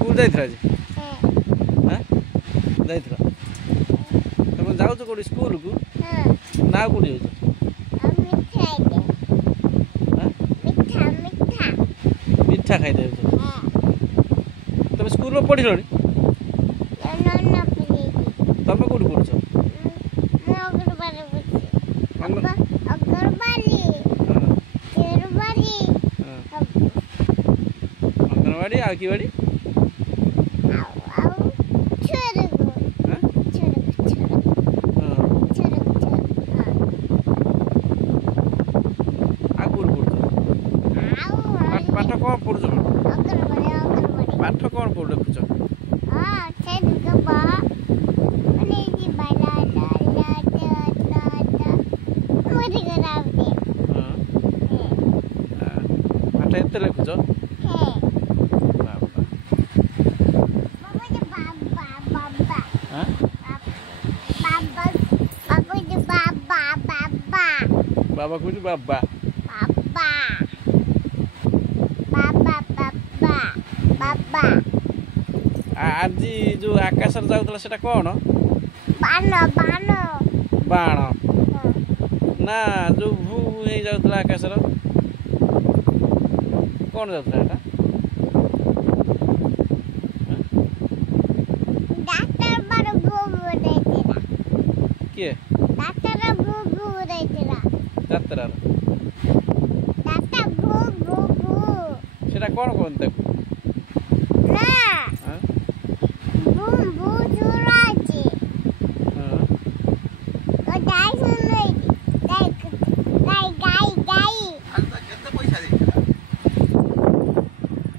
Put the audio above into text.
school जाइथिला जे हां जाइथिला तमे जाउछ कोडी स्कूल को ना कोडी होछ मिठा खाइ देउ तमे स्कूल में पढिलोनी तमे कोडी पढछ अंगनवाड़ी आ की वाड़ी पाठ कौन पढ़ुछ पाठ कौन पढ़ लिखुछ पाठ एते लिखुछ बाबा कुछ बाबा आज जो आकाश जाऊला सेटा कौन बाण बाण ना जो भू हे जाऊला आकाश कौन जाऊला एटा डॉक्टर बार गोबो देतेला के डॉक्टर गोबो देतेला डाक्टर गोबो सेटा कौन देखो